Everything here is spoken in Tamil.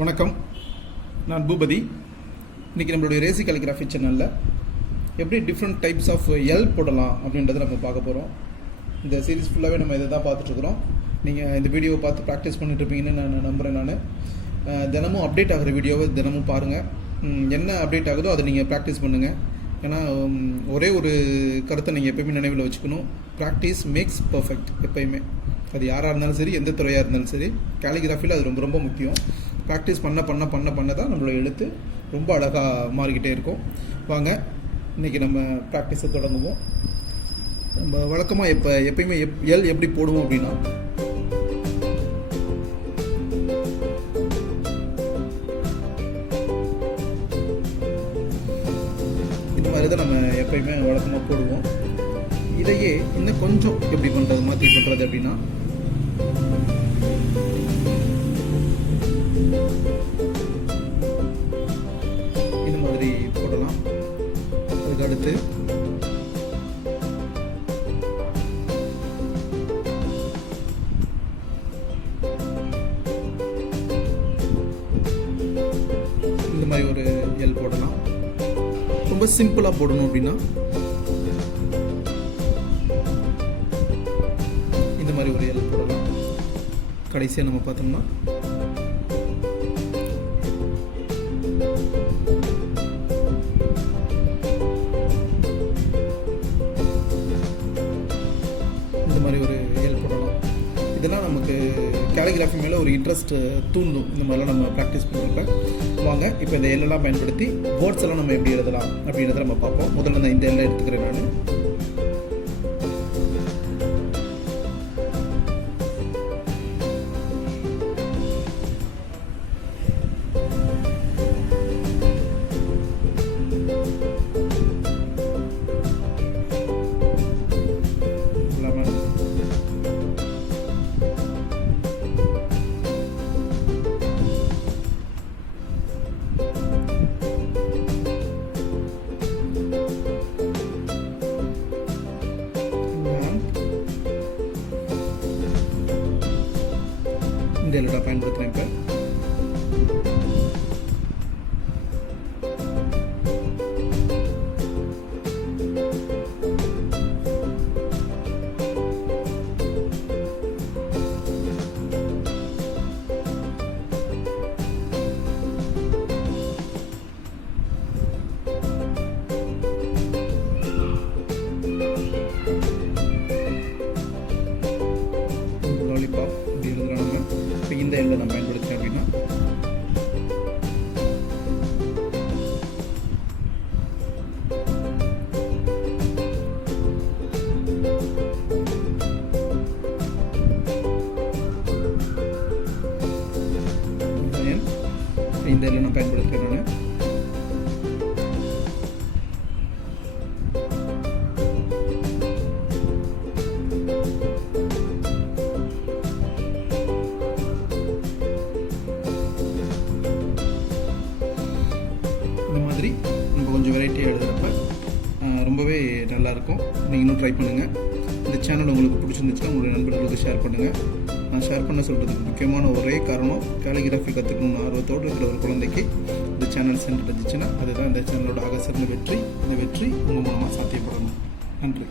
வணக்கம், நான் பூபதி. இன்றைக்கி நம்மளுடைய ரேசி கலிகிராஃபி சேனலில் எப்படி டிஃப்ரெண்ட் டைப்ஸ் ஆஃப் எல் போடலாம் அப்படின்றத நம்ம பார்க்க போகிறோம். இந்த சீரீஸ் ஃபுல்லாகவே நம்ம இதை தான் பார்த்துட்ருக்குறோம். நீங்கள் இந்த வீடியோவை பார்த்து ப்ராக்டிஸ் பண்ணிட்டு இருப்பீங்கன்னு நான் நம்புகிறேன். நான் தினமும் அப்டேட் ஆகிற வீடியோவை தினமும் பாருங்கள். என்ன அப்டேட் ஆகுதோ அதை நீங்கள் ப்ராக்டிஸ் பண்ணுங்கள். ஏன்னா ஒரே ஒரு கருத்தை நீங்கள் எப்போயுமே நினைவில் வச்சுக்கணும். Practice makes perfect. எப்போயுமே அது யாராக இருந்தாலும் சரி, எந்த துறையாக இருந்தாலும் சரி, கேலிகிராஃபியில் அது ரொம்ப ரொம்ப முக்கியம். ப்ராக்டிஸ் பண்ண பண்ண பண்ண பண்ண தான் நம்மளோட எழுத்து ரொம்ப அழகாக மாறிக்கிட்டே இருக்கும். வாங்க இன்றைக்கி நம்ம ப்ராக்டிஸை தொடங்குவோம். நம்ம வழக்கமாக எப்பயுமே எல் எப்படி போடுவோம் அப்படின்னா, இது மாதிரி தான் நம்ம எப்பயுமே வழக்கமாக போடுவோம். இதையே இன்னும் கொஞ்சம் எப்படி பண்ணுறது, மாற்றி பண்ணுறது அப்படின்னா, இந்த மாதிரி போடலாம். அதுக்கு அடுத்து இந்த மாதிரி ஒரு எல் போடலாம். ரொம்ப சிம்பிளாக போடணும் அப்படின்னா இந்த மாதிரி ஒரு எல் போடலாம். கடைசியாக நம்ம பார்த்தோம்னா இந்த மாதிரி ஒரு எல் போடலாம். இதெல்லாம் நமக்கு கேலிகிராஃபி மேலே ஒரு இன்ட்ரெஸ்ட் தூண்டும். இந்த மாதிரிலாம் நம்ம ப்ராக்டிஸ் பண்ணுறப்ப வாங்க இப்போ இந்த எல்லாம் பயன்படுத்தி வேர்ட்ஸ் எல்லாம் நம்ம எப்படி எழுதலாம் அப்படின்றத நம்ம பார்ப்போம். முதல்ல நான் இந்த எல்லாம் எடுத்துக்கிறேன். இந்த எல்லோட பயன்படுத்துகிறேன். இப்போ லாலிபாப் இப்படி எழுதுகிறாங்க. இப்போ இந்த எல்லை நான் பயன்படுத்துகிறேன் அப்படின்னா, இந்த எல்லை நான் பயன்படுத்துகிறேன். இந்த மாதிரி நம்ம கொஞ்சம் வெரைட்டியாக எழுதுகிறப்ப ரொம்பவே நல்லாயிருக்கும். நீங்கள் இன்னும் ட்ரை பண்ணுங்கள். இந்த சேனல் உங்களுக்கு பிடிச்சிருந்துச்சுன்னா உங்களுடைய நண்பர்களுக்கு ஷேர் பண்ணுங்கள். நான் ஷேர் பண்ண சொல்கிறதுக்கு முக்கியமான ஒரே காரணம், கேலிகிராஃபி கற்றுக்கணும்னு ஆர்வத்தோடு இருக்கிற ஒரு குழந்தைக்கு இந்த சேனல் சென்றடைஞ்சிச்சுன்னா அதுதான் இந்த சேனலோட ஆக சிறந்த வெற்றி. இந்த வெற்றி உங்கள் மூலமாக சாத்தியப்படணும். நன்றி.